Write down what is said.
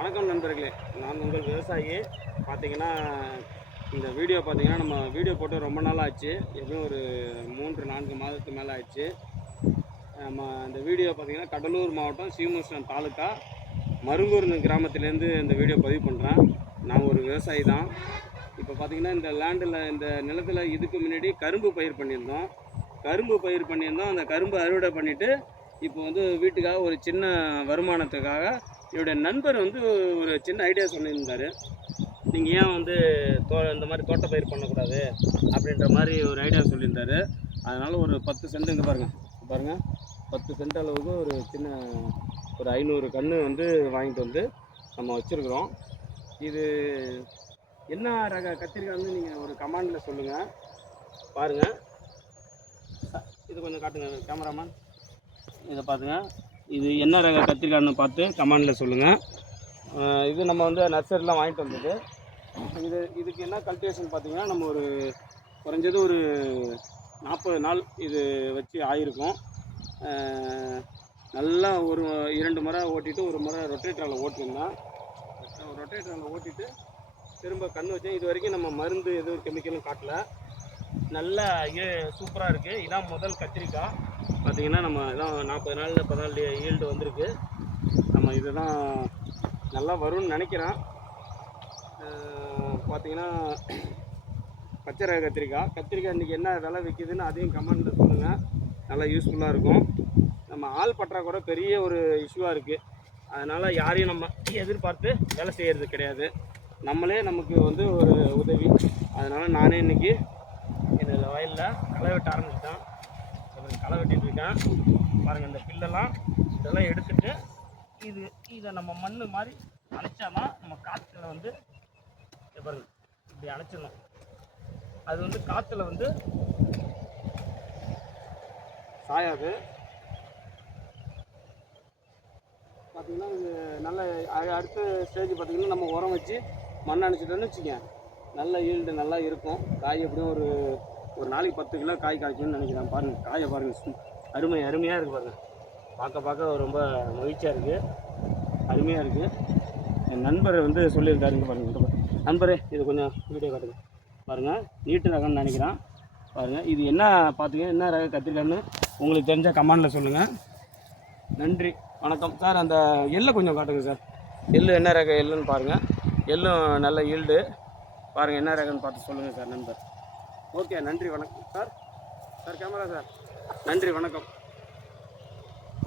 வணக்கம் நண்பர்களே, நான் உங்கள் விவசாயி. பார்த்தீங்கன்னா இந்த வீடியோ பார்த்தீங்கன்னா நம்ம வீடியோ போட்டு ரொம்ப நாள் ஆச்சு. எப்படியும் ஒரு 3-4 மாதத்துக்கு மேலே ஆயிடுச்சு. நம்ம இந்த வீடியோ பார்த்தீங்கன்னா கடலூர் மாவட்டம் சீமுஸ்னம் தாலுக்கா மருங்கூர் கிராமத்துலேருந்து இந்த வீடியோ பதிவு பண்ணுறேன். நான் ஒரு விவசாயி தான். இப்போ பார்த்தீங்கன்னா இந்த லேண்டில் இந்த நிலத்தில் இதுக்கு முன்னாடி கரும்பு பயிர் பண்ணியிருந்தோம். அந்த கரும்பு அறுவடை பண்ணிவிட்டு இப்போ வந்து வீட்டுக்காக ஒரு சின்ன வருமானத்துக்காக என்னுடைய நண்பர் வந்து ஒரு சின்ன ஐடியா சொல்லியிருந்தார். நீங்கள் ஏன் வந்து இந்த மாதிரி தோட்டப்பயிர் பண்ணக்கூடாது அப்படின்ற மாதிரி ஒரு ஐடியா சொல்லியிருந்தார். அதனால் ஒரு 10 சென்ட் இங்கே பாருங்கள் 10 சென்ட் அளவுக்கு ஒரு சின்ன ஒரு 500 கன்று வந்து வாங்கிட்டு வந்து நம்ம வச்சுருக்குறோம். இது என்ன ரக கத்திரிக்காய்னு நீங்கள் ஒரு கமெண்டில் சொல்லுங்கள். பாருங்கள், இது கொஞ்சம் காட்டுங்க கேமராமேன். இதை பார்த்துங்க, இது என்ன ரக கத்திரிக்காய்னு பார்த்து கமெண்டில் சொல்லுங்கள். இது நம்ம வந்து நர்சரிலாம் வாங்கிட்டு வந்தது. இதுக்கு என்ன கல்டிவேஷன் பார்த்தீங்கன்னா நம்ம ஒரு குறைஞ்சது ஒரு 40 நாள் இது வச்சு ஆகிருக்கும். நல்லா ஒரு 2 முறை ஓட்டிட்டு ஒரு முறை ரொட்டேட்டரில் ஓட்டியிருந்தேன். ரொட்டேட்டரில் ஓட்டிட்டு திரும்ப கன்று வச்சேன். இது வரைக்கும் நம்ம மருந்து எதுவும் கெமிக்கலும் காட்டல. நல்லா சூப்பராக இருக்குது. இதான் முதல் கத்திரிக்காய். பார்த்திங்கன்னா நம்ம இதான் 40 நாளில் 10 நாள் ஈல்டு வந்திருக்கு. நம்ம இதுதான் நல்லா வரும்னு நினைக்கிறேன். பார்த்திங்கன்னா பச்சை ரக கத்திரிக்காய் இன்றைக்கி என்ன விலை விற்கிதுன்னு அதையும் கமெண்ட்டில் சொல்லுங்கள். நல்லா யூஸ்ஃபுல்லாக இருக்கும். நம்ம ஆள் பற்றாக்குறை பெரிய ஒரு இஷ்யூவாக இருக்குது. அதனால் யாரையும் நம்ம எதிர்பார்த்து வேலை செய்கிறது கிடையாது. நம்மளே நமக்கு வந்து ஒரு உதவி. அதனால் நானே இன்றைக்கி என்னோடய வயலில் களை வெட்ட ஆரம்பிச்சிட்டேன். களை வெட்டிகிட்டு இருக்கேன். பாருங்கள், இந்த பில்லெல்லாம் இதெல்லாம் எடுத்துகிட்டு இதை நம்ம மண் மாதிரி அணைச்சாதான் நம்ம காற்றுல வந்து பாருங்கள் இப்படி அணைச்சிடணும். அது வந்து காற்றுல வந்து சாயாது. பார்த்திங்கன்னா இது நல்ல அடுத்த ஸ்டேஜ் பார்த்திங்கன்னா நம்ம உரம் வச்சு மண் அணைச்சிட்டோன்னு வச்சுக்கேன், நல்ல ஈல்டு நல்லா இருக்கும். காய் எப்படியும் ஒரு நாளைக்கு 10 கிலோ காய் காய்க்கும்னு நினைக்கிறேன். பாருங்கள், காயை பாருங்கள், அருமையாக இருக்குது. பாருங்கள், பார்க்க ரொம்ப மகிழ்ச்சியாக இருக்குது, அருமையாக இருக்குது. என் நண்பர் வந்து சொல்லியிருக்காருங்க. பாருங்கள் நண்பரே, இது கொஞ்சம் வீடியோ காட்டுங்க. பாருங்கள், நீட்டு ரகம்னு நினைக்கிறேன். பாருங்கள், இது என்ன பார்த்துங்க, என்ன ரக கத்திரிக்காய்னு உங்களுக்கு தெரிஞ்ச கமெண்டில் சொல்லுங்கள். நன்றி, வணக்கம் சார். அந்த எள்ளை கொஞ்சம் காட்டுங்க சார். எள்ளு என்ன ரக எள்ளுன்னு பாருங்கள். எள்ளும் நல்ல ஈல்டு. பாருங்கள், என்ன ரகன்னு பார்த்து சொல்லுங்கள் சார் நண்பர். ஓகே, நன்றி, வணக்கம் சார். கேமரா சார், நன்றி, வணக்கம்.